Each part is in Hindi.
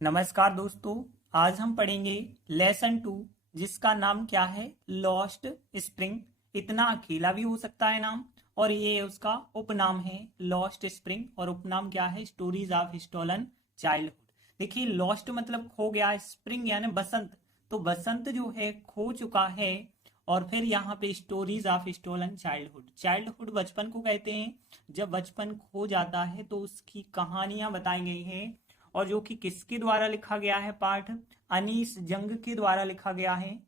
नमस्कार दोस्तों। आज हम पढ़ेंगे लेसन 2 जिसका नाम क्या है, लॉस्ट स्प्रिंग। इतना अकेला भी हो सकता है नाम, और ये उसका उपनाम है लॉस्ट स्प्रिंग, और उपनाम क्या है, स्टोरीज ऑफ स्टोलन चाइल्डहुड। देखिए, लॉस्ट मतलब खो गया, स्प्रिंग यानी बसंत, तो बसंत जो है खो चुका है। और फिर यहाँ पे stories of stolen childhood, childhood बचपन को कहते हैं। जब बचपन खो जाता है तो उसकी कहानियां बताई गई हैं, और जो कि किसके द्वारा लिखा गया है पाठ, अनीस जंग के द्वारा लिखा गया है।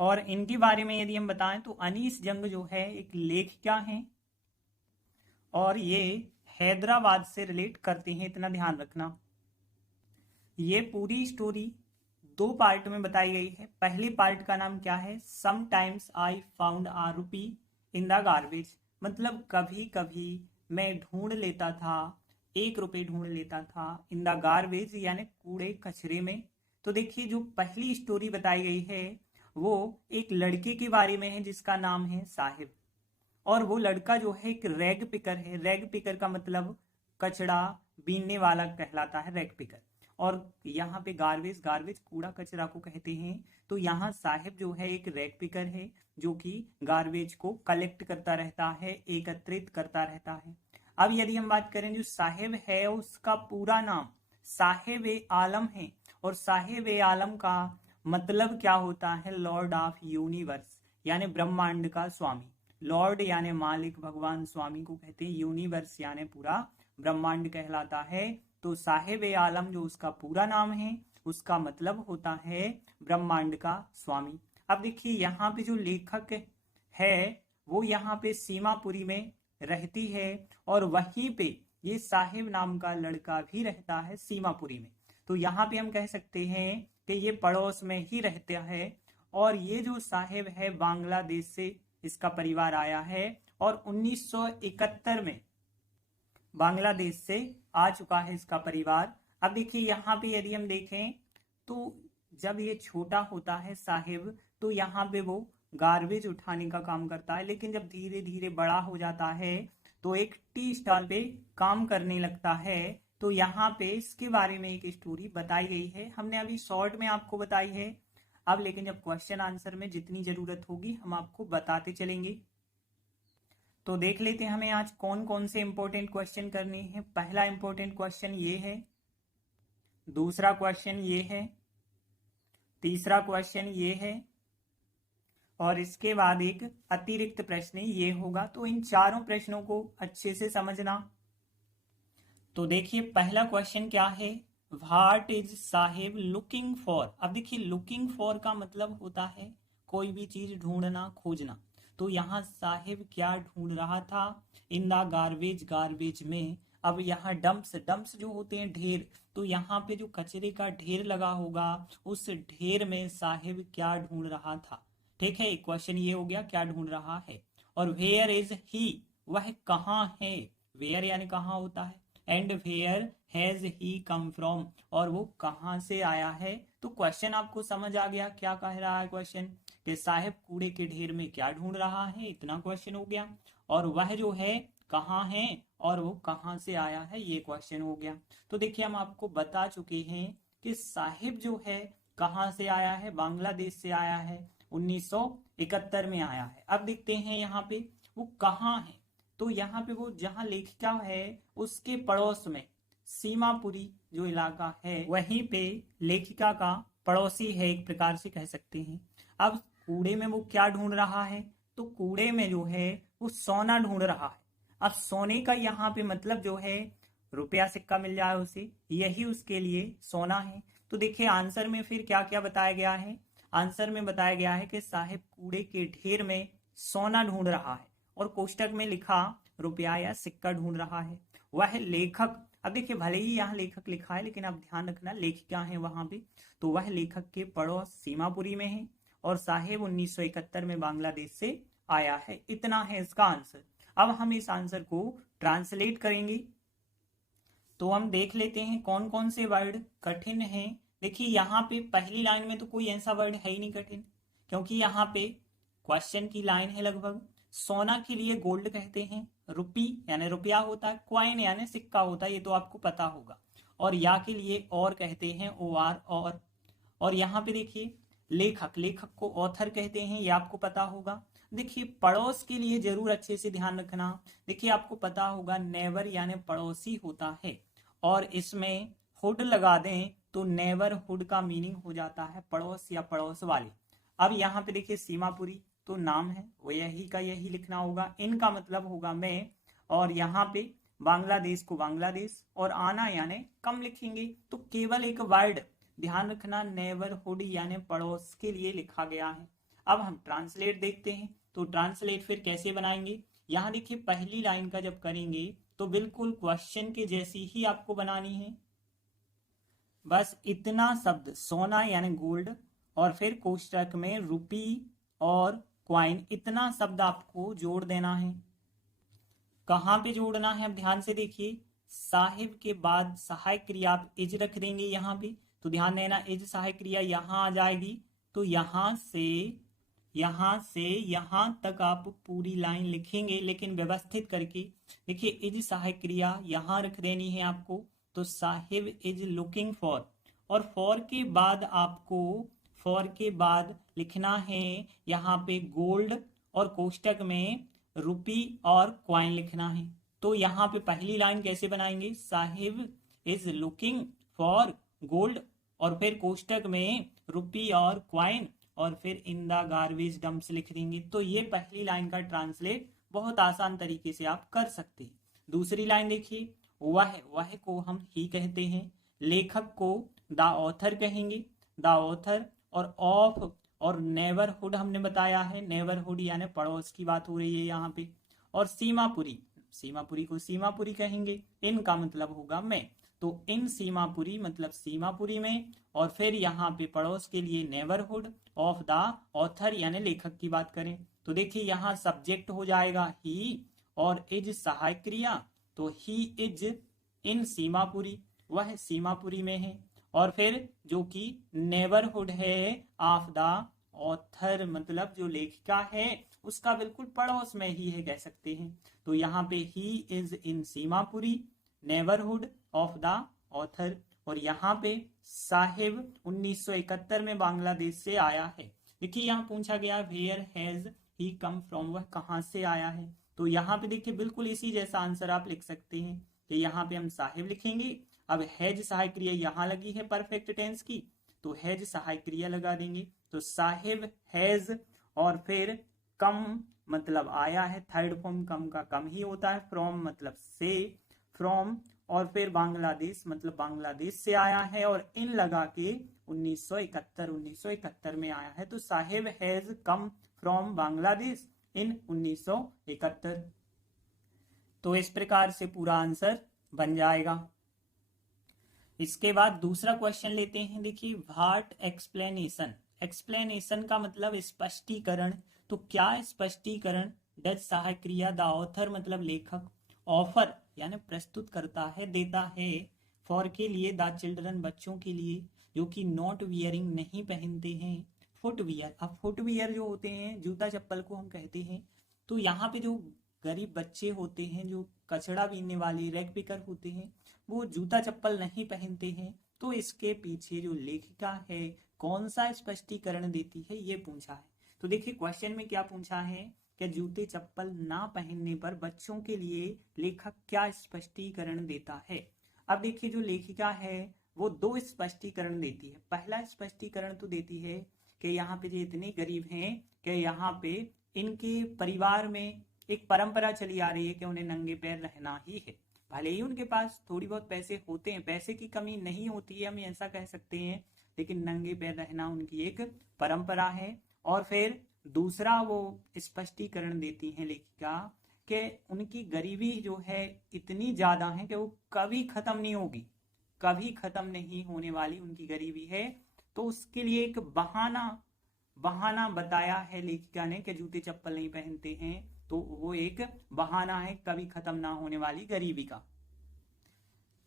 और इनके बारे में यदि हम बताएं तो अनीस जंग जो है एक लेखिका हैं, और ये हैदराबाद से रिलेट करते हैं, इतना ध्यान रखना। ये पूरी स्टोरी दो पार्ट में बताई गई है। पहले पार्ट का नाम क्या है, sometimes I found a rupee in the garbage, मतलब कभी कभी मैं ढूंढ लेता था, 1 रुपये ढूंढ लेता था, इन द गार्बेज यानी कूड़े कचरे में। तो देखिए, जो पहली स्टोरी बताई गई है वो एक लड़के के बारे में है जिसका नाम है साहिब। और वो लड़का जो है एक रैग पिकर है। रैग पिकर का मतलब कचड़ा बीनने वाला कहलाता है, रैग पिकर। और यहाँ पे गार्बेज, गार्बेज कूड़ा कचरा को कहते हैं। तो यहाँ साहिब जो है एक रैग पिकर है, जो कि गार्बेज को कलेक्ट करता रहता है, एकत्रित करता रहता है। अब यदि हम बात करें, जो साहिब है उसका पूरा नाम साहिब ए आलम है। और साहिब ए आलम का मतलब क्या होता है, लॉर्ड ऑफ यूनिवर्स यानी ब्रह्मांड का स्वामी। लॉर्ड यानी मालिक, भगवान, स्वामी को कहते हैं, यूनिवर्स यानी पूरा ब्रह्मांड कहलाता है। तो साहिब ए आलम जो उसका पूरा नाम है, उसका मतलब होता है ब्रह्मांड का स्वामी। अब देखिए, यहाँ पे जो लेखक है वो यहाँ पे सीमापुरी में रहती है, और वहीं पे ये साहिब नाम का लड़का भी रहता है सीमापुरी में। तो यहाँ पे हम कह सकते हैं कि ये पड़ोस में ही रहता है। और ये जो साहिब है बांग्लादेश से इसका परिवार आया है, और 1971 में बांग्लादेश से आ चुका है इसका परिवार। अब देखिए, यहाँ पे यदि हम देखें तो जब ये छोटा होता है साहिब, तो यहाँ पे वो गार्बेज उठाने का काम करता है। लेकिन जब धीरे धीरे बड़ा हो जाता है तो एक टी स्टॉल पे काम करने लगता है। तो यहाँ पे इसके बारे में एक स्टोरी बताई गई है, हमने अभी शॉर्ट में आपको बताई है। अब लेकिन जब क्वेश्चन आंसर में जितनी जरूरत होगी हम आपको बताते चलेंगे। तो देख लेते हैं हमें आज कौन कौन से इंपॉर्टेंट क्वेश्चन करने हैं। पहला इंपॉर्टेंट क्वेश्चन ये है, दूसरा क्वेश्चन ये है, तीसरा क्वेश्चन ये है, और इसके बाद एक अतिरिक्त प्रश्न ये होगा। तो इन चारों प्रश्नों को अच्छे से समझना। तो देखिए, पहला क्वेश्चन क्या है, what is Sahib looking for. अब देखिए, लुकिंग फॉर का मतलब होता है कोई भी चीज ढूंढना, खोजना। तो यहाँ साहिब क्या ढूंढ रहा था, इन द गार्बेज, गार्बेज में। अब यहाँ डंप्स, डंप्स जो होते हैं ढेर, तो यहाँ पे जो कचरे का ढेर लगा होगा उस ढेर में साहिब क्या ढूंढ रहा था। ठीक है, क्वेश्चन ये हो गया, क्या ढूंढ रहा है। और वेयर इज ही, वह कहाँ है। वेयर यानी कहाँ होता है, and where has he come from, और वो कहाँ से आया है। तो क्वेश्चन आपको समझ आ गया, क्या कह रहा है क्वेश्चन, कि साहिब कूड़े के ढेर में क्या ढूंढ रहा है, इतना क्वेश्चन हो गया। और वह जो है कहाँ है, और वो कहाँ से आया है, ये क्वेश्चन हो गया। तो देखिए, हम आपको बता चुके हैं कि साहिब जो है कहाँ से आया है, बांग्लादेश से आया है, 1971 में आया है। अब देखते हैं यहाँ पे वो कहाँ है। तो यहाँ पे वो जहाँ लेखिका है उसके पड़ोस में, सीमापुरी जो इलाका है वहीं पे लेखिका का पड़ोसी है, एक प्रकार से कह सकते हैं। अब कूड़े में वो क्या ढूंढ रहा है, तो कूड़े में जो है वो सोना ढूंढ रहा है। अब सोने का यहाँ पे मतलब जो है रुपया सिक्का मिल जाए उसे, यही उसके लिए सोना है। तो देखिए, आंसर में फिर क्या क्या बताया गया है। आंसर में बताया गया है कि साहिब कूड़े के ढेर में सोना ढूंढ रहा है, और कोष्टक में लिखा रुपया या सिक्का ढूंढ रहा है। वह लेखक, अब देखिए भले ही यहाँ लेखक लिखा है लेकिन अब ध्यान रखना लेखिका है वहां पे। तो वह लेखक के पड़ोस सीमापुरी में है, और साहेब 1971 में बांग्लादेश से आया है। इतना है इसका आंसर। अब हम इस आंसर को ट्रांसलेट करेंगे। तो हम देख लेते हैं कौन कौन से वर्ड कठिन हैं। देखिए, यहाँ पे पहली लाइन में तो कोई ऐसा वर्ड है ही नहीं कठिन, क्योंकि यहाँ पे क्वेश्चन की लाइन है लगभग। सोना के लिए गोल्ड कहते हैं, रुपी यानी रुपया होता है, क्वाइन यानी सिक्का होता है, ये तो आपको पता होगा। और या के लिए और कहते हैं OR और यहाँ पे देखिए लेखक को ऑथर कहते हैं, ये आपको पता होगा। देखिए पड़ोस के लिए जरूर अच्छे से ध्यान रखना। देखिए आपको पता होगा नेवर यानी पड़ोसी होता है, और इसमें हुड लगा दें तो नेबरहुड का मीनिंग हो जाता है पड़ोस या पड़ोस वाले। अब यहाँ पे देखिए सीमापुरी तो नाम है, वो यही का यही लिखना होगा। इनका मतलब होगा मैं, और यहाँ पे बांग्लादेश को बांग्लादेश, और आना यानी कम लिखेंगे। तो केवल एक वर्ड ध्यान रखना, नेबरहुड यानी पड़ोस के लिए लिखा गया है। अब हम ट्रांसलेट देखते हैं, तो ट्रांसलेट फिर कैसे बनाएंगे। यहाँ देखिए पहली लाइन का जब करेंगे तो बिल्कुल क्वेश्चन के जैसी ही आपको बनानी है। बस इतना शब्द सोना यानी गोल्ड, और फिर कोष्टक में रुपी और क्वाइन, इतना शब्द आपको जोड़ देना है। कहाँ पे जोड़ना है अब ध्यान से देखिए, साहिब के बाद सहायक क्रिया आप इज रख देंगे यहाँ पे, तो ध्यान देना इज सहायक क्रिया यहाँ आ जाएगी। तो यहाँ से यहाँ तक आप पूरी लाइन लिखेंगे, लेकिन व्यवस्थित करके। देखिए इज सहायक क्रिया यहाँ रख देनी है आपको, तो साहिब इज लुकिंग फॉर, और फॉर के बाद लिखना है यहाँ पे गोल्ड, और कोष्टक में रुपी और क्वाइन लिखना है। तो यहाँ पे पहली लाइन कैसे बनाएंगे, Sahib is looking for gold, और फिर कोष्टक में रुपी और क्वाइन, और फिर इन द गार्बेज डंप्स लिख देंगे। तो ये पहली लाइन का ट्रांसलेट बहुत आसान तरीके से आप कर सकते हैं। दूसरी लाइन देखिए, वह को हम ही कहते हैं, लेखक को द ऑथर कहेंगे, द ऑथर, और ऑफ और नेबरहुड हमने बताया है, नेबरहुड यानी पड़ोस की बात हो रही है यहाँ पे। और सीमापुरी को सीमापुरी कहेंगे, इनका मतलब होगा मैं, तो इन सीमापुरी मतलब सीमापुरी में, और फिर यहाँ पे पड़ोस के लिए नेबरहुड ऑफ द ऑथर यानी लेखक की बात करें तो देखिए यहाँ सब्जेक्ट हो जाएगा ही, और इज सहायक क्रिया, तो ही इज इन सीमापुरी, वह सीमापुरी में है, और फिर जो कि नेबरहुड है ऑफ द ऑथर मतलब जो लेखिका है उसका बिल्कुल पड़ोस में ही है कह सकते हैं। तो यहाँ पे he is in Seemapuri, neighbourhood of the author, और यहाँ पे साहिब 1971 में बांग्लादेश से आया है। देखिए यहाँ पूछा गया where has he come from, वह कहाँ से आया है। तो यहाँ पे देखिए बिल्कुल इसी जैसा आंसर आप लिख सकते हैं कि यहाँ पे हम साहिब लिखेंगे। अब हैज सहायक क्रिया यहाँ लगी है परफेक्ट टेंस की, तो हैज सहायक क्रिया लगा देंगे, तो साहिब हैज, और फिर कम मतलब आया है, थर्ड फॉर्म कम का कम ही होता है, फ्रॉम मतलब से, फ्रॉम, और फिर बांग्लादेश मतलब बांग्लादेश से आया है, और इन लगा के 1971 में आया है। तो Sahib has come from Bangladesh in 1971। तो इस प्रकार से पूरा आंसर बन जाएगा। इसके बाद दूसरा क्वेश्चन लेते हैं। देखिए व्हाट एक्सप्लेनेशन, एक्सप्लेनेशन का मतलब स्पष्टीकरण। तो क्या स्पष्टीकरण डच सहायक क्रिया द ऑथर मतलब लेखक, ऑफर यानी प्रस्तुत करता है देता है, फॉर के लिए द चिल्ड्रन बच्चों के लिए जो कि नॉट वियरिंग नहीं पहनते हैं, फुटवियर। अब फुटवियर जो होते हैं जूता चप्पल को हम कहते हैं। तो यहाँ पे जो गरीब बच्चे होते हैं जो कचड़ा बीनने वाले रैग पिकर होते हैं वो जूता चप्पल नहीं पहनते हैं। तो इसके पीछे जो लेखिका है कौन सा स्पष्टीकरण देती है ये पूछा है। तो देखिए क्वेश्चन में क्या पूछा है कि जूते चप्पल ना पहनने पर बच्चों के लिए लेखक क्या स्पष्टीकरण देता है। अब देखिए जो लेखिका है वो दो स्पष्टीकरण देती है। पहला स्पष्टीकरण तो देती है कि यहाँ पे जो इतने गरीब हैं कि यहाँ पे इनके परिवार में एक परंपरा चली आ रही है कि उन्हें नंगे पैर रहना ही है। भले ही उनके पास थोड़ी बहुत पैसे होते हैं, पैसे की कमी नहीं होती है हम ऐसा कह सकते हैं, लेकिन नंगे पैर रहना उनकी एक परंपरा है। और फिर दूसरा वो स्पष्टीकरण देती है लेखिका कि उनकी गरीबी जो है इतनी ज्यादा है कि वो कभी खत्म नहीं होगी, कभी खत्म नहीं होने वाली उनकी गरीबी है। तो उसके लिए एक बहाना बताया है लेखिका ने कि जूते चप्पल नहीं पहनते हैं, तो वो एक बहाना है कभी खत्म ना होने वाली गरीबी का।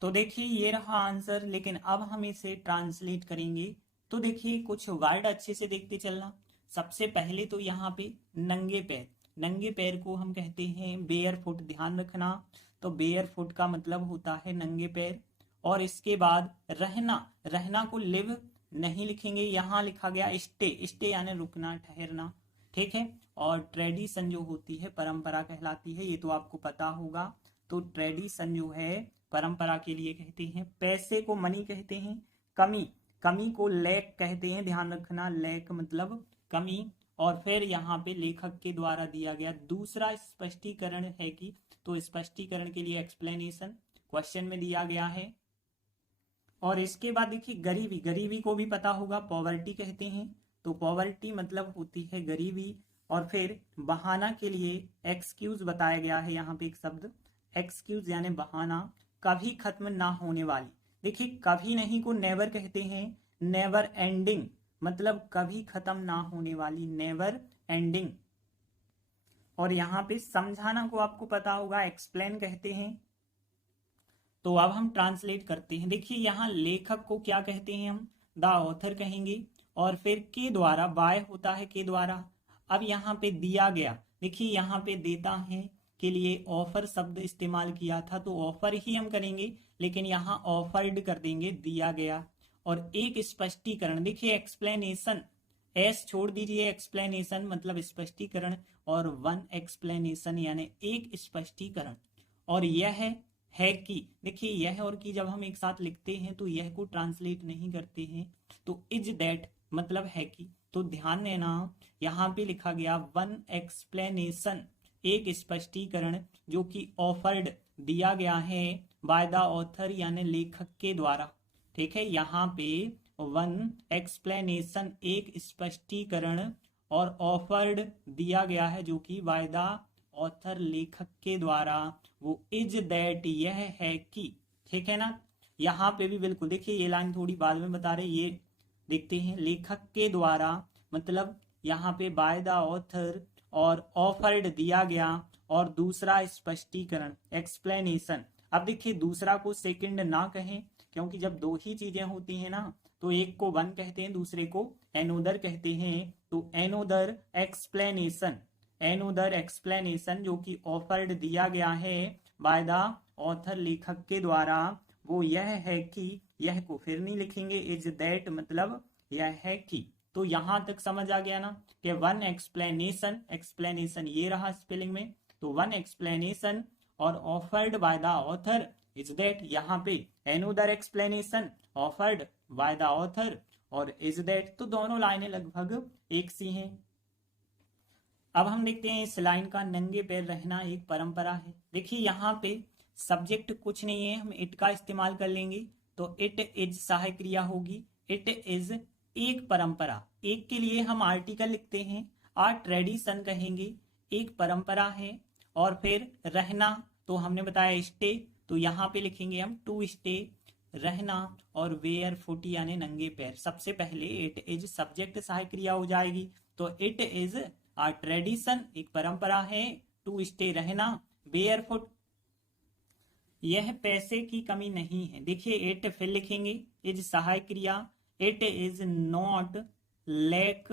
तो देखिए ये रहा आंसर, लेकिन अब हम इसे ट्रांसलेट करेंगे। तो देखिए कुछ वर्ड अच्छे से देखते चलना। सबसे पहले तो यहाँ पे नंगे पैर, नंगे पैर को हम कहते हैं बेयर फुट, ध्यान रखना। तो बेयर फुट का मतलब होता है नंगे पैर। और इसके बाद रहना, रहना को लिव नहीं लिखेंगे, यहाँ लिखा गया स्टे, स्टे यानी रुकना ठहरना, ठीक है। और ट्रेडिशन जो होती है परंपरा कहलाती है, ये तो आपको पता होगा। तो ट्रेडिशन जो है परंपरा के लिए कहते हैं। पैसे को मनी कहते हैं। कमी, कमी को लैक कहते हैं, ध्यान रखना, लैक मतलब कमी। और फिर यहाँ पे लेखक के द्वारा दिया गया दूसरा स्पष्टीकरण है कि, तो स्पष्टीकरण के लिए एक्सप्लेनेशन क्वेश्चन में दिया गया है। और इसके बाद देखिए गरीबी, गरीबी को भी पता होगा, पॉवर्टी कहते हैं। तो पॉवर्टी मतलब होती है गरीबी। और फिर बहाना के लिए एक्सक्यूज बताया गया है, यहाँ पे एक शब्द एक्सक्यूज यानी बहाना, कभी खत्म ना होने वाली। देखिए कभी नहीं को नेवर कहते हैं, नेवर एंडिंग मतलब कभी खत्म ना होने वाली, नेवर एंडिंग। और यहाँ पे समझाना को आपको पता होगा, एक्सप्लेन कहते हैं। तो अब हम ट्रांसलेट करते हैं। देखिए यहाँ लेखक को क्या कहते हैं हम, द ऑथर कहेंगे। और फिर के द्वारा, बाय होता है के द्वारा। अब यहाँ पे दिया गया, देखिए यहाँ पे देता है के लिए ऑफर शब्द इस्तेमाल किया था, तो ऑफर ही हम करेंगे, लेकिन यहाँ ऑफर्ड कर देंगे, दिया गया। और एक स्पष्टीकरण, देखिए एक्सप्लेनेशन, एस छोड़ दीजिए, एक्सप्लेनेशन मतलब स्पष्टीकरण, और वन एक्सप्लेनेशन यानी एक स्पष्टीकरण। और यह है कि, देखिए यह और कि जब हम एक साथ लिखते हैं तो यह को ट्रांसलेट नहीं करते हैं, तो इज दैट मतलब है कि। तो ध्यान देना यहाँ पे लिखा गया वन एक्सप्लेनेशन, एक स्पष्टीकरण जो कि ऑफर्ड दिया गया है बाय द ऑथर यानी लेखक के द्वारा, ठीक है। यहाँ पे वन एक्सप्लेनेशन एक स्पष्टीकरण और ऑफर्ड दिया गया है जो कि बाय द ऑथर लेखक के द्वारा, वो इज दैट यह है कि, ठीक है ना। यहाँ पे भी बिल्कुल देखिए ये लाइन थोड़ी बाद में बता रहे, ये देखते हैं, लेखक के द्वारा मतलब यहाँ पे बाय द ऑथर और ऑफर्ड दिया गया, और दूसरा स्पष्टीकरण एक्सप्लेनेशन। अब देखिए दूसरा को सेकंड ना कहें, क्योंकि जब दो ही चीजें होती हैं ना, तो एक को वन कहते हैं, दूसरे को एनोदर कहते हैं। तो एनोदर एक्सप्लेनेशन, एनोदर एक्सप्लेनेशन जो कि ऑफर्ड दिया गया है बाय द ऑथर लेखक के द्वारा, वो यह है कि, यह को फिर नहीं लिखेंगे, इज दैट मतलब यह है कि। तो यहां तक समझ आ गया ना कि वन एक्सप्लेनेशन, एक्सप्लेनेशन ये रहा स्पेलिंग में, तो वन एक्सप्लेनेशन और offered by the author is that, यहाँ पे another explanation offered by the author और इज दैट, तो दोनों लाइनें लगभग एक सी हैं। अब हम देखते हैं इस लाइन का, नंगे पैर रहना एक परंपरा है। देखिए यहाँ पे सब्जेक्ट कुछ नहीं है, हम इट का इस्तेमाल कर लेंगे, तो इट इज सहायक क्रिया होगी। इट इज एक परंपरा, एक के लिए हम आर्टिकल लिखते हैं, आ ट्रेडिशन कहेंगे, एक परंपरा है। और फिर रहना, तो हमने बताया स्टे, तो यहाँ पे लिखेंगे हम टू स्टे, रहना। और वेयर फुट यानी नंगे पैर, सबसे पहले इट इज सब्जेक्ट सहायक क्रिया हो जाएगी, तो इट इज आ ट्रेडिशन एक परंपरा है, टू स्टे रहना, बेयर फुट यह पैसे की कमी नहीं है। देखिए इट फिर लिखेंगे, इज सहायक क्रिया, it is not lack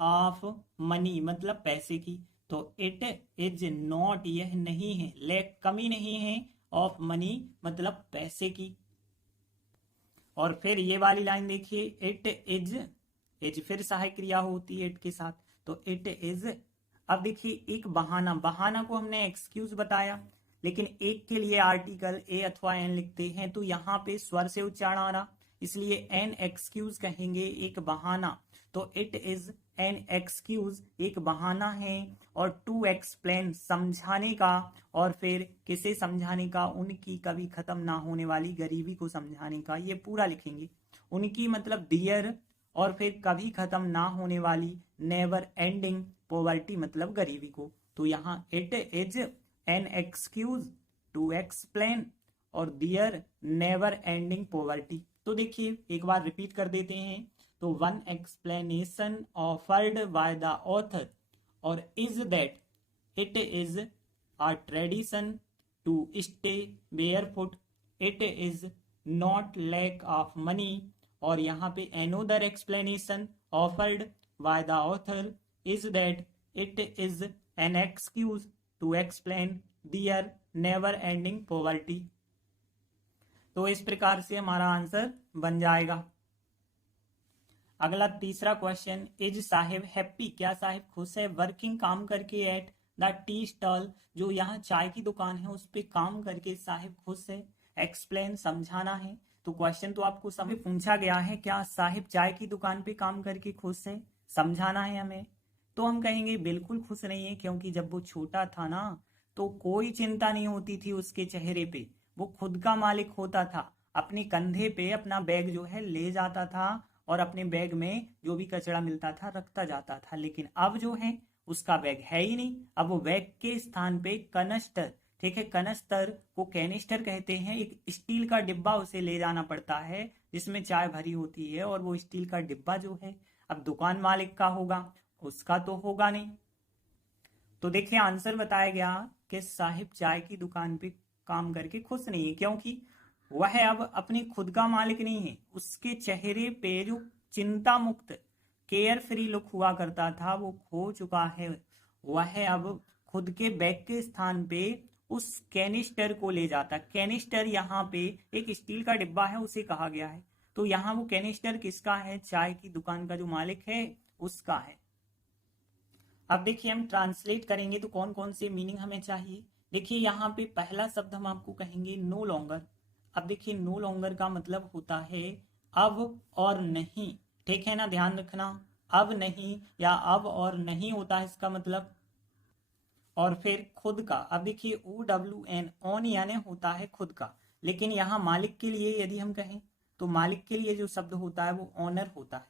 of money मतलब पैसे की, तो इट इज नॉट यह नहीं है, लैक कमी नहीं है, ऑफ मनी मतलब पैसे की। और फिर ये वाली लाइन देखिए, इट इज फिर सहायक क्रिया होती है इट के साथ, तो इट इज। अब देखिए एक बहाना, बहाना को हमने एक्सक्यूज बताया, लेकिन एक के लिए आर्टिकल ए अथवा एन लिखते हैं, तो यहाँ पे स्वर से उच्चारण आ रहा, इसलिए एन एक्सक्यूज कहेंगे, एक बहाना। तो इट इज एन एक्सक्यूज एक बहाना है। और टू एक्सप्लेन समझाने का, और फिर किसे समझाने का, उनकी कभी खत्म ना होने वाली गरीबी को समझाने का, ये पूरा लिखेंगे। उनकी मतलब दियर, और फिर कभी खत्म ना होने वाली नेवर एंडिंग पॉवर्टी मतलब गरीबी को। तो यहाँ it is an excuse to explain और दियर नेवर एंडिंग पॉवर्टी। तो देखिए एक बार रिपीट कर देते हैं, तो one explanation offered by the author और is that it is a tradition to stay barefoot, it is not lack of money। और यहाँ पे another explanation offered by the author is that it is an excuse to explain their never ending poverty। तो इस प्रकार से हमारा आंसर बन जाएगा। अगला तीसरा क्वेश्चन, इज साहिब हैप्पी, क्या साहिब खुश है, वर्किंग काम करके, एट द टी स्टॉल, जो यहाँ चाय की दुकान है उस पे काम करके साहिब खुश है, एक्सप्लेन, समझाना है। तो क्वेश्चन तो आपको समझ पूछा गया है, क्या साहिब चाय की दुकान पे काम करके खुश है, समझाना है हमें। तो हम कहेंगे बिल्कुल खुश नहीं है, क्योंकि जब वो छोटा था ना तो कोई चिंता नहीं होती थी उसके चेहरे पे, वो खुद का मालिक होता था, अपने कंधे पे अपना बैग जो है ले जाता था और अपने बैग में जो भी कचरा मिलता था रखता जाता था। लेकिन अब जो है उसका बैग है ही नहीं, अब वो बैग के स्थान पे कनस्टर, ठीक है, कनस्तर को कैनिस्टर कहते हैं, एक स्टील का डिब्बा उसे ले जाना पड़ता है जिसमें चाय भरी होती है, और वो स्टील का डिब्बा जो है अब दुकान मालिक का होगा, उसका तो होगा नहीं। तो देखिए आंसर बताया गया कि साहिब चाय की दुकान पे काम करके खुश नहीं है, क्योंकि वह अब अपनी खुद का मालिक नहीं है, उसके चेहरे पे जो चिंता मुक्त केयर फ्री लुक हुआ करता था वो खो चुका है। वह अब खुद के बैग के स्थान पे उस कैनिस्टर को ले जाता, कैनिस्टर यहाँ पे एक स्टील का डिब्बा है उसे कहा गया है, तो यहाँ वो कैनिस्टर किसका है, चाय की दुकान का जो मालिक है उसका है। अब देखिए हम ट्रांसलेट करेंगे तो कौन कौन से मीनिंग हमें चाहिए। देखिए यहाँ पे पहला शब्द हम आपको कहेंगे नो लॉन्गर। अब देखिए नो लॉन्गर का मतलब होता है अब और नहीं, ठीक है ना, ध्यान रखना, अब नहीं या अब और नहीं होता है इसका मतलब। और फिर खुद का, अब देखिए OWN ऑन यानी होता है खुद का, लेकिन यहाँ मालिक के लिए यदि हम कहें तो मालिक के लिए जो शब्द होता है वो ऑनर होता है,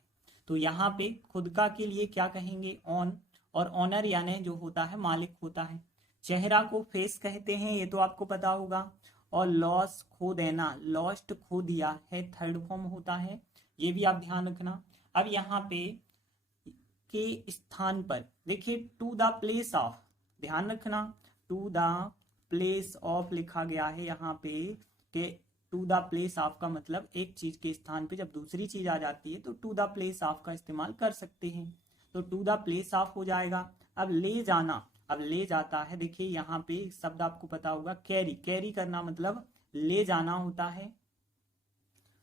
तो यहाँ पे खुद का के लिए क्या कहेंगे, ऑन, और ऑनर यानी जो होता है मालिक होता है। चेहरा को फेस कहते हैं, ये तो आपको पता होगा। और लॉस खो देना, लॉस्ट खो दिया है, थर्ड फॉर्म होता है, ये भी आप ध्यान रखना। अब यहाँ पे के स्थान पर देखिए टू द प्लेस ऑफ, ध्यान रखना, टू द प्लेस ऑफ लिखा गया है यहाँ पे, कि टू द प्लेस ऑफ का मतलब एक चीज के स्थान पे जब दूसरी चीज आ जाती है तो टू द प्लेस ऑफ का इस्तेमाल कर सकते हैं, तो टू द प्लेस ऑफ हो जाएगा। अब ले जाना, अब ले जाता है, देखिए यहाँ पे शब्द आपको पता होगा कैरी, कैरी करना मतलब ले जाना होता है।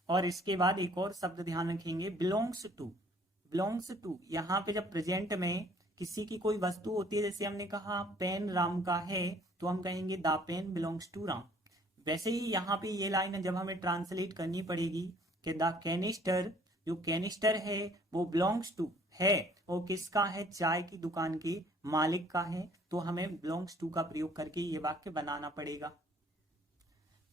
और इसके बाद एक और शब्द ध्यान रखेंगे, बिलोंग्स टू, बिलोंग्स टू यहाँ पे जब प्रेजेंट में किसी की कोई वस्तु होती है, जैसे हमने कहा पेन राम का है तो हम कहेंगे the pen belongs to Ram. वैसे ही यहाँ पे ये लाइन जब हमें ट्रांसलेट करनी पड़ेगी कि द कैनिस्टर, जो कैनिस्टर है वो बिलोंग्स टू है, वो किसका है, चाय की दुकान के मालिक का है, तो हमें बिलोंग्स टू का प्रयोग करके ये वाक्य बनाना पड़ेगा।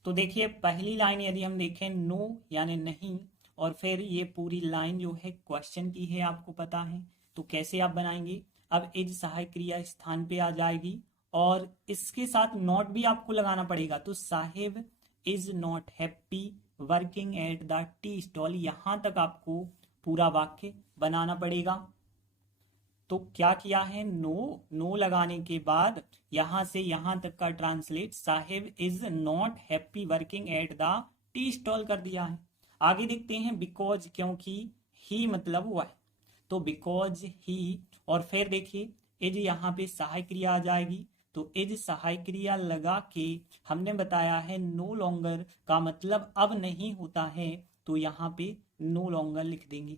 तो देखिए पहली लाइन यदि हम देखें नो यानी नहीं, और फिर ये पूरी लाइन जो है क्वेश्चन की है आपको पता है, तो कैसे आप बनाएंगे। अब इज सहायक क्रिया स्थान पे आ जाएगी और इसके साथ नॉट भी आपको लगाना पड़ेगा, तो Sahib is not happy working at the tea stall, यहां तक आपको पूरा वाक्य बनाना पड़ेगा। तो क्या किया है, नो, नो लगाने के बाद यहां से यहां तक का translate Sahib is not happy working at the tea stall कर दिया है। आगे देखते हैं बिकॉज, क्योंकि, ही मतलब वह, तो बिकॉज ही, और फिर देखिए इज यहाँ पे सहायक क्रिया आ जाएगी, तो इज सहायक क्रिया लगा के हमने बताया है नो लॉन्गर का मतलब अब नहीं होता है, तो यहाँ पे नो लॉन्गर लिख देंगे,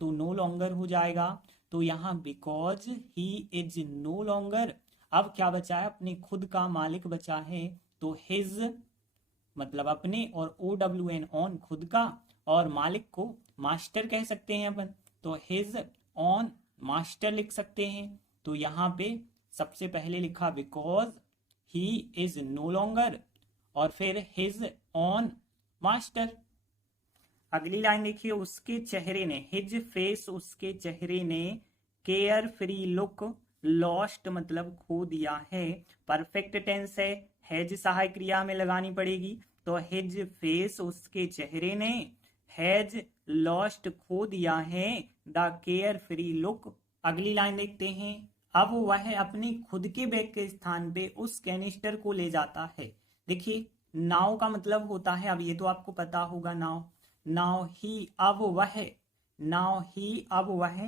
तो नो लॉन्गर हो जाएगा। तो यहाँ because he is no longer, अब क्या बचा है, अपने खुद का मालिक बचा है, तो हिज मतलब अपने, और OWN ऑन खुद का, और मालिक को मास्टर कह सकते हैं अपन, तो हिज ऑन मास्टर लिख सकते हैं। तो यहाँ पे सबसे पहले लिखा because he is no longer, और फिर हिज ऑन मास्टर। अगली लाइन देखिए, उसके चेहरे ने, हिज फेस, उसके चेहरे ने, केयर फ्री लुक, लॉस्ट मतलब खो दिया है, परफेक्ट टेंस है, हैज सहायक क्रिया में लगानी पड़ेगी, तो हिज फेस उसके चेहरे ने, हैज लॉस्ट खो दिया है, द केयर फ्री लुक। अगली लाइन देखते हैं, अब वह अपने खुद के बैग के स्थान पे उस कैनिस्टर को ले जाता है। देखिए नाव का मतलब होता है, अब ये तो आपको पता होगा, नाव, नाव ही, अब वह, नाव ही अब वह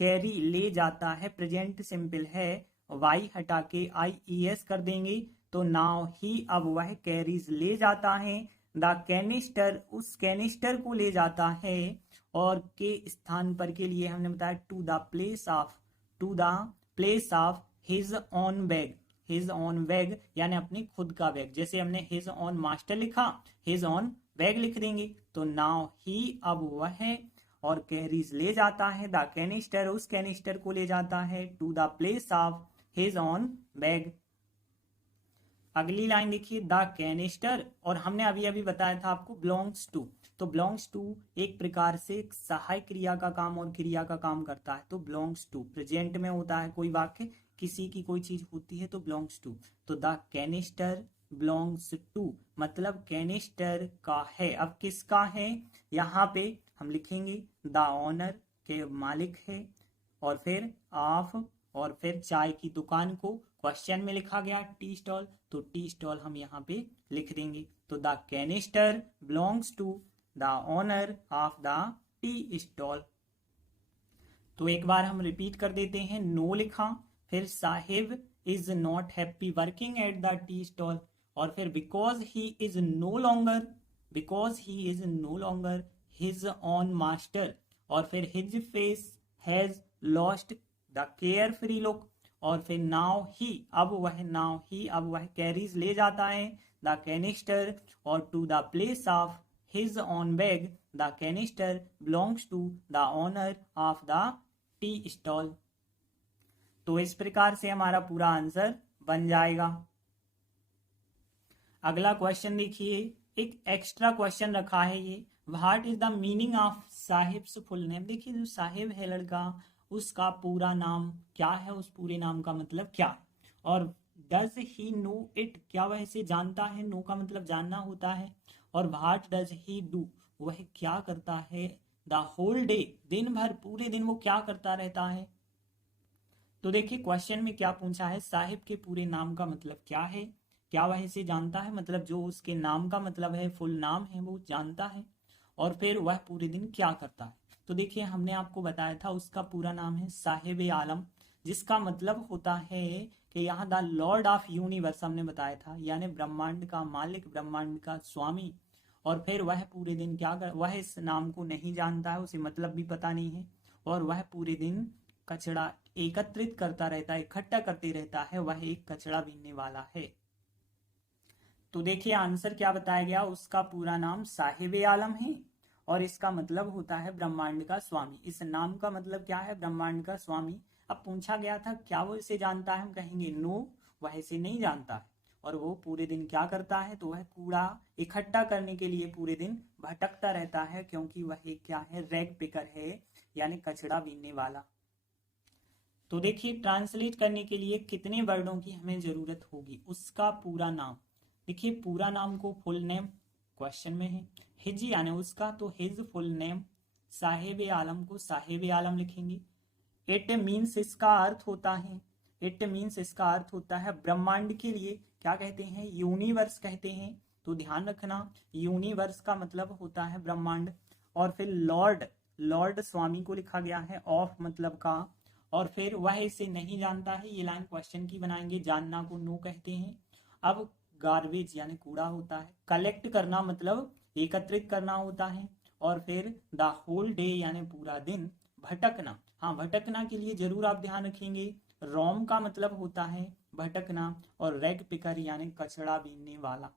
कैरी ले जाता है, प्रेजेंट सिंपल है, वाई हटा के IES कर देंगे, तो नाव ही अब वह कैरीज ले जाता है द कैनिस्टर, उस कैनिस्टर को ले जाता है, और के स्थान पर के लिए हमने बताया to the place of, to the place of his own bag, his own bag यानी अपनी खुद का बैग। जैसे हमने हिज ऑन मास्टर लिखा, हिज ऑन बैग लिख देंगे। तो नाउ ही, अब वह है, और कैरीज ले जाता है, द कैनिस्टर, उस कैनिस्टर को ले जाता है, to the place of his own bag. अगली लाइन देखिए, द कैनिस्टर, और हमने अभी अभी बताया था आपको बिलोंग्स टू, तो बिलोंग्स टू एक प्रकार से एक सहायक क्रिया का काम और क्रिया का काम करता है। तो बिलोंग्स टू प्रेजेंट में होता है, कोई वाक्य किसी की कोई चीज होती है तो बिलोंग्स टू। तो द कैनिस्टर बिलोंग्स टू मतलब कैनिस्टर का है। अब किसका है, यहाँ पे हम लिखेंगे द ओनर के मालिक है, और फिर ऑफ, और फिर चाय की दुकान को क्वेश्चन में लिखा गया टी स्टॉल, तो टी स्टॉल हम यहाँ पे लिख देंगे। तो the canister belongs to the owner of the tea stall. तो एक बार हम रिपीट कर देते हैं, नो लिखा, फिर Saheb is not happy working at the tea stall, और फिर because he is no longer, because he is no longer his own master, और फिर his face has lost the care free look, और फिर नाउ ही, अब वह, नाउ ही, अब वह कैरीज ले जाता है द कैनिस्टर, और to the place of his own bag the canister belongs to the owner of the tea stall. तो इस प्रकार से हमारा पूरा आंसर बन जाएगा। अगला क्वेश्चन देखिए, एक एक्स्ट्रा क्वेश्चन रखा है ये, what is the meaning of sahibs full name. देखिए जो साहिब है लड़का, उसका पूरा नाम क्या है, उस पूरे नाम का मतलब क्या है, और डज ही नो इट, क्या वह इसे जानता है, नो का मतलब जानना होता है, और व्हाट डज ही डू, वह क्या करता है, द होल डे, दिन भर, पूरे दिन वो क्या करता रहता है। तो देखिए क्वेश्चन में क्या पूछा है, साहिब के पूरे नाम का मतलब क्या है, क्या वह इसे जानता है, मतलब जो उसके नाम का मतलब है, फुल नाम है, वो जानता है, और फिर वह पूरे दिन क्या करता है। तो देखिए हमने आपको बताया था उसका पूरा नाम है साहिब आलम, जिसका मतलब होता है कि यहाँ द लॉर्ड ऑफ यूनिवर्स हमने बताया था, यानी ब्रह्मांड का मालिक, ब्रह्मांड का स्वामी। और फिर वह पूरे दिन क्या कर, वह इस नाम को नहीं जानता है, उसे मतलब भी पता नहीं है, और वह पूरे दिन कचरा एकत्रित करता रहता है, इकट्ठा करते रहता है, वह एक कचरा बीनने वाला है। तो देखिए आंसर क्या बताया गया, उसका पूरा नाम साहिब आलम है, और इसका मतलब होता है ब्रह्मांड का स्वामी। इस नाम का मतलब क्या है, ब्रह्मांड का स्वामी। अब पूछा गया था क्या वो इसे जानता है, हम कहेंगे नो, वह इसे नहीं जानता है, और वो पूरे दिन क्या करता है, तो वह कूड़ा इकट्ठा करने के लिए पूरे दिन भटकता रहता है, क्योंकि वह एक क्या है, रैग पिकर है, यानी कचरा बीनने वाला। तो देखिए ट्रांसलेट करने के लिए कितने वर्डों की हमें जरूरत होगी, उसका पूरा नाम। देखिए पूरा नाम को फुल नेम क्वेश्चन में है, हिज यानी उसका, तो हिज फुल नेम, साहिब आलम को साहिब आलम लिखेंगे। इट मीन्स इसका अर्थ होता है, इट मीन्स इसका अर्थ होता है ब्रह्मांड के लिए क्या कहते हैं, यूनिवर्स कहते हैं। तो ध्यान रखना यूनिवर्स का मतलब होता है ब्रह्मांड। और फिर लॉर्ड, लॉर्ड स्वामी को लिखा गया है, ऑफ मतलब का, और फिर वह इसे नहीं जानता है, ये लाइन क्वेश्चन की बनाएंगे, जानना को नो कहते हैं। अब गार्बेज यानी कूड़ा होता है, कलेक्ट करना मतलब एकत्रित करना होता है, और फिर द होल डे यानी पूरा दिन, भटकना, हाँ भटकना के लिए जरूर आप ध्यान रखेंगे, रोम का मतलब होता है भटकना, और रेग पिकर यानी कचड़ा बीनने वाला।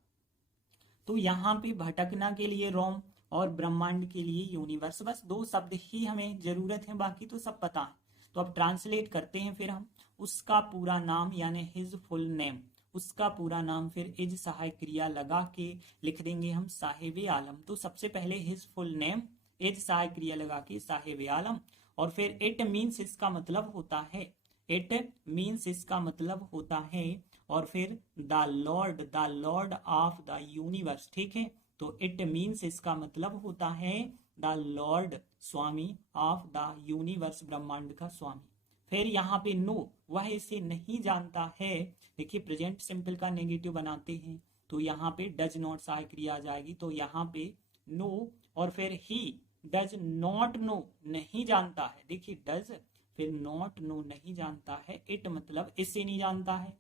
तो यहाँ पे भटकना के लिए रोम, और ब्रह्मांड के लिए यूनिवर्स, बस दो शब्द ही हमें जरूरत है, बाकी तो सब पता है। तो अब ट्रांसलेट करते हैं फिर हम, उसका पूरा नाम यानी हिज फुल नेम, उसका पूरा नाम, फिर इज सहायक क्रिया लगा के लिख देंगे हम साहिब आलम। तो सबसे पहले हिज फुल नेम, इज सहायक क्रिया लगा के साहिब आलम, और फिर इट मीन्स इसका मतलब होता है, इट मीन्स इसका मतलब होता है, और फिर the Lord of the universe, ठीक है। तो इट मीन्स इसका मतलब होता है the Lord Swami of the universe, ब्रह्मांड का स्वामी। फिर यहाँ पे नो, वह इसे नहीं जानता है। देखिए प्रेजेंट सिंपल का नेगेटिव बनाते हैं, तो यहाँ पे डज नॉट सहायक क्रिया आ जाएगी, तो यहाँ पे नो, और फिर ही डज नॉट नो, नहीं जानता है। देखिए डज, फिर नॉट नो, नहीं जानता है, इट मतलब इसे नहीं जानता है,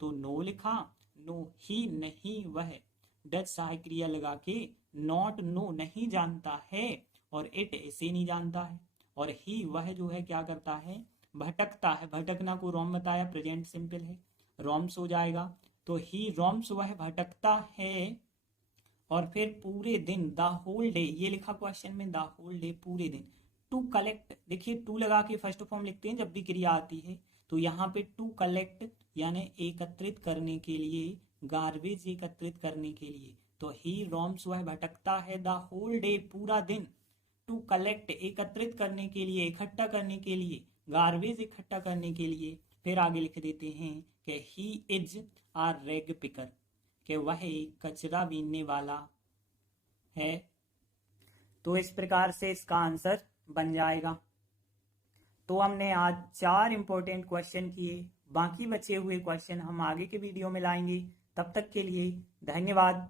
तो नो लिखा, नो ही नहीं, वह डच सहायक क्रिया लगा के नॉट नो नहीं जानता है, और इट ऐसे नहीं जानता है, और ही वह जो है क्या करता है, भटकता है। भटकना को रोम बताया, प्रेजेंट सिंपल है, रोम्स हो जाएगा। तो ही रोम्स वह भटकता है, और फिर पूरे दिन, द होल डे, ये लिखा क्वेश्चन में, द होल डे पूरे दिन। टू कलेक्ट, देखिए टू लगा के फर्स्ट फॉर्म लिखते हैं जब भी क्रिया आती है, तो यहाँ पे टू कलेक्ट यानी एकत्रित करने के लिए, गार्बेज एकत्रित करने के लिए। तो ही रोम्स वह भटकता है, द होल डे पूरा दिन, टू कलेक्ट एकत्रित करने के लिए, इकट्ठा करने के लिए, गार्बेज इकट्ठा करने के लिए। फिर आगे लिख देते हैं कि he is a rag picker, कि वह एक कचरा बीनने वाला है। तो इस प्रकार से इसका आंसर बन जाएगा। तो हमने आज 4 इंपॉर्टेंट क्वेश्चन किए, बाकी बचे हुए क्वेश्चन हम आगे के वीडियो में लाएंगे। तब तक के लिए धन्यवाद।